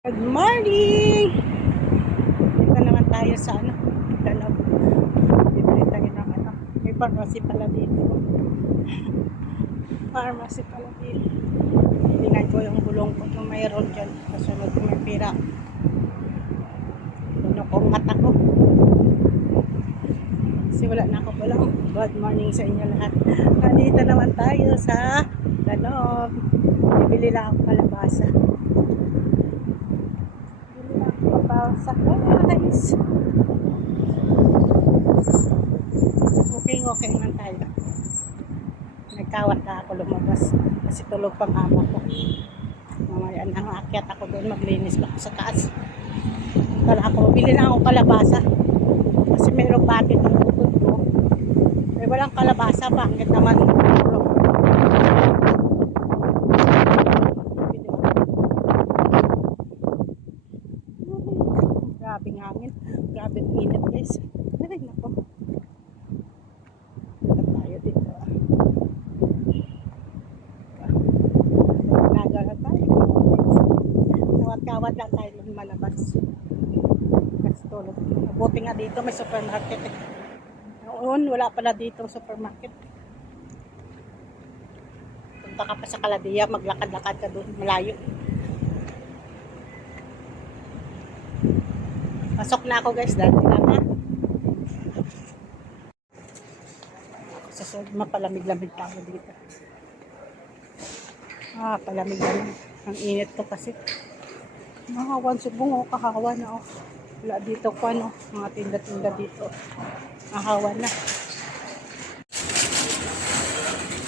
Good morning! Dito naman tayo sa Danab. Bibili tayo ng may pharmacy pala dito. Pharmacy pala dito. Tingnan ko yung bulong ko kung mayroon dyan. Kasunod ko may pira. Ano ko mata ko. Kasi wala na ako bulong. Good morning sa inyo lahat. Nandito naman tayo sa Danab. Bibili lang ako kalabasa. Sa guys. Okay man tayo. Nagkawat na ako lumabas kasi tulog pang ama ko. Mamaya nang aakyat ako doon, maglinis pa ako sa taas. Kala ako, mabili na ako kalabasa kasi mayroong pati ng utod ko. Eh walang kalabasa, bakit naman tulog? Grabe hangin, grabe init guys. Ay nako, tayo dito. Nagala tayo. Kawat-kawat lang tayo malabas. Kasi tulog. Buti nga dito may supermarket. Noon wala pala dito supermarket. Punta ka pa sa Calabia, maglakad-lakad ka doon, malayo. Pasok na ako guys, dati lang ha. Mapalamig-lamig tayo dito. Palamig-lamig. Ang init to kasi. Mahawan subong o kahawa na o. Wala dito ko mga tinda-tinda dito. Mahawan na.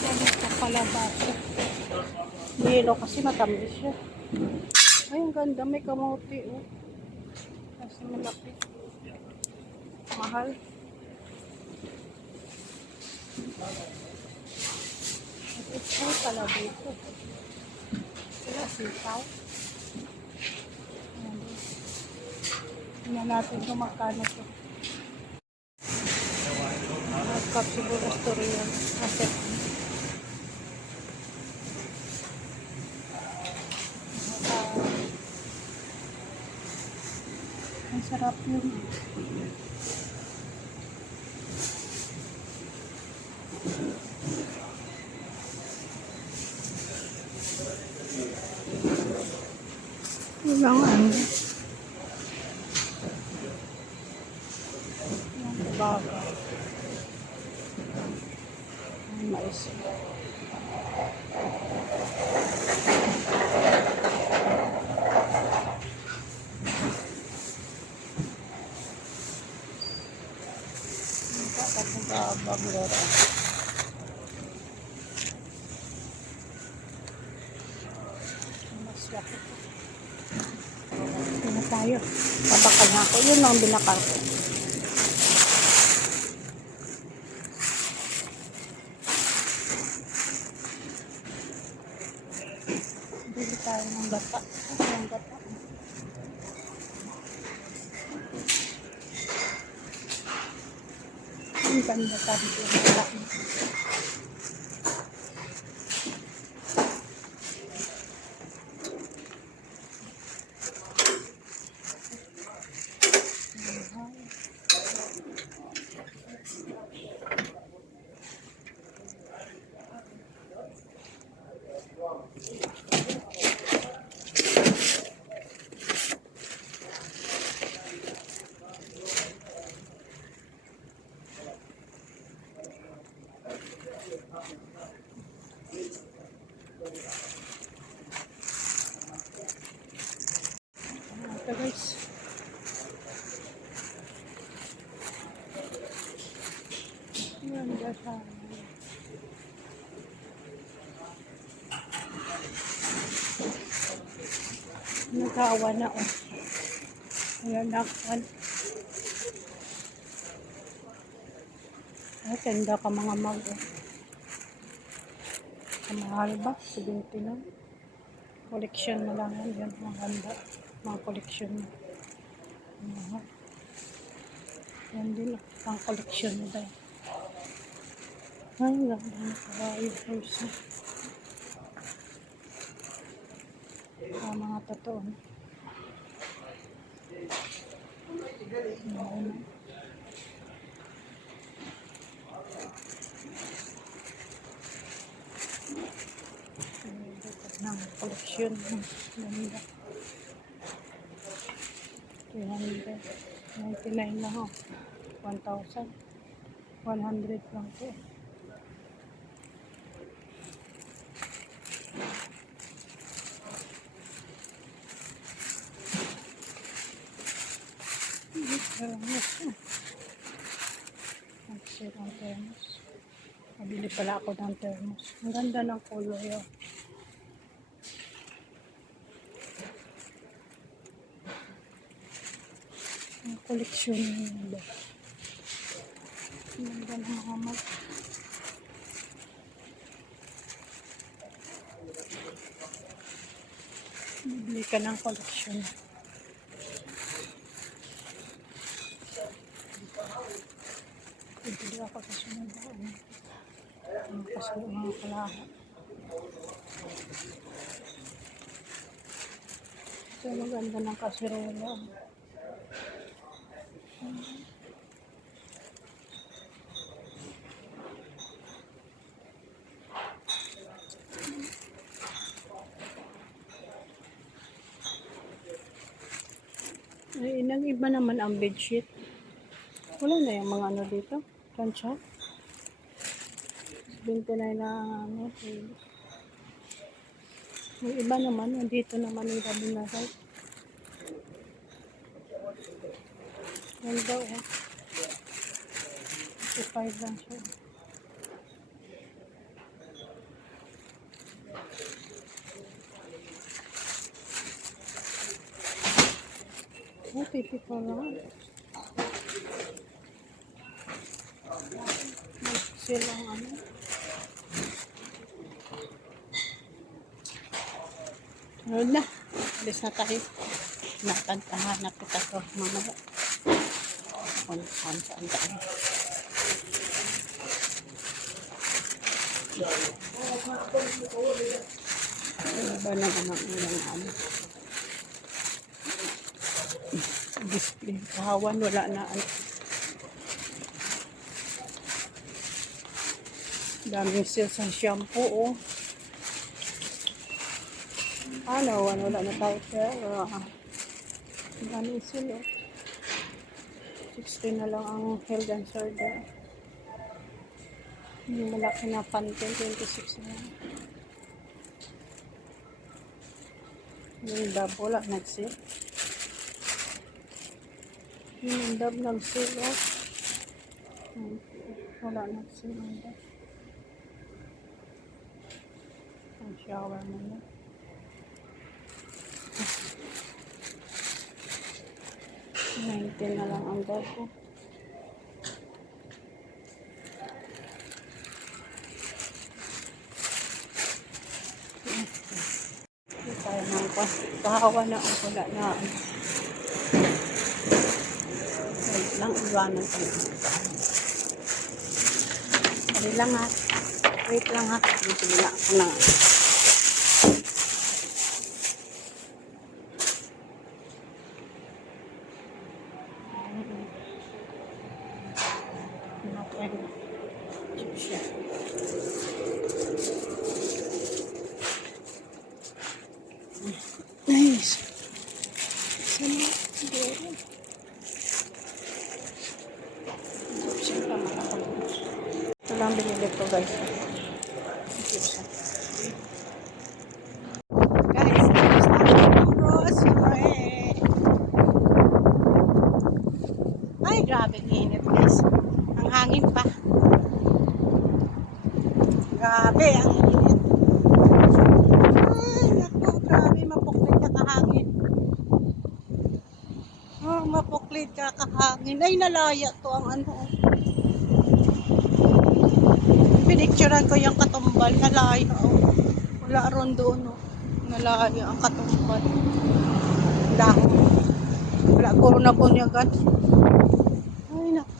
Ano ito kalabasa. Yelo kasi matamis siya. Ay, ang ganda. May kamote o. Kasi malaki. Mahal. Ito pala dito. Wala sitaw. Tingnan natin kung magkano ito. Nagkap siguro story yan. Kasi ang sarap yun. Walang yung baga. Ang mais. Ito tayo. Babakal na ako. Yun ang binakal ko. Bili tayo ng bata. Ang bata. Ang ganda tayo ng bata. Ito guys. Yan gata. Nagawa na o. Ayan na ako. Ay, tenda ka mga mag o. Kamahal ba? 70 na. Collection na lang yan. Yan, maganda. Mga collection na. Mahal. Yan din o. Pang collection na tayo. Ay, ganda na kabayo. First. Mga totoo. Ng collection. Ganda. 399 na ho. 1,000. 100 lang po. Thermos. Nagsir ang thermos. Nabili pala ako ng thermos. Ang ganda ng color yun. Ang koleksyon nila. Ang ganda ng mga mag. Bibili ka ng koleksyon. Bibili ako sa sunod na ang kasunod mga kalahat. So maganda ng kasirola. Ay, nang iba naman ang bedsheet. Wala na yung mga ano dito. Plancha. 29 na ano. Yung iba naman, nandito naman yung gabi na right. Yan daw eh. 55 lang siya. Oh, 54 lang. Silang ano. Sunod na. Alis na tayo. Natantahanap kita to mamaya. Kung saan tayo. Ano ba naman ang ilang ano? Display. Kahawan, wala na ano. Daming sales ang shampoo, oh. Ano, wala na tayo pero daming sale, oh. 16 na lang ang Health and Shoulder. Yung malaki na Pantene, 26 na lang. Yung Dove, wala nag-sale. Yung Dove nag-sale, oh. Wala nag-sale ang Dove. Ang shower mo na. $19 na lang ang Dove ko. Hindi tayo nang kahawa na ang wala na. Wait lang, iwanan ko na. Sorry lang ha. Wait lang ha. Bibili ako na. Nice. Sana siguro. Chips pa ako. Ito lang binili ko guys. Chips. Guys, tapos na ang grocery. Ay, grabe init guys. Ang hangin pa. Grabe ang init. Ay, naku, grabe mapuklit ka kahangin. Oh, mapuklit ka kahangin. Ay, nalaya to ang ano. Pinicturean ko yung katumbal. Nalaya. Oh. Wala ron doon. Oh. Nalaya ang katumbal. Dahon. Wala ko rin na bunyagan. Ay, naku.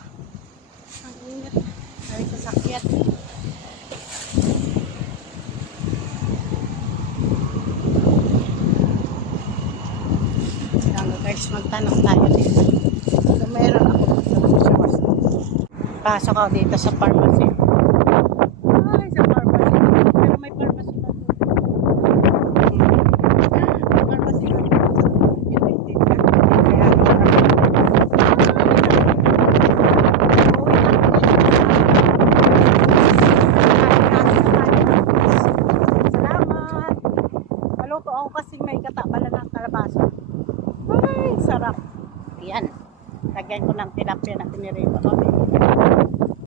Ang init. Ay, sasakyan. Ayan guys, magtanong tayo dito. So, meron ako dito. Pasok ako dito sa pharmacy. Ay, sa pharmacy. Pero may pharmacy na doon. May pharmacy na doon. United na. Kaya salamat. Maluto ako kasi may katabala ng kalabasa. Ay, sarap. Yan. Lagyan ko ng tilapia na pinirito ko.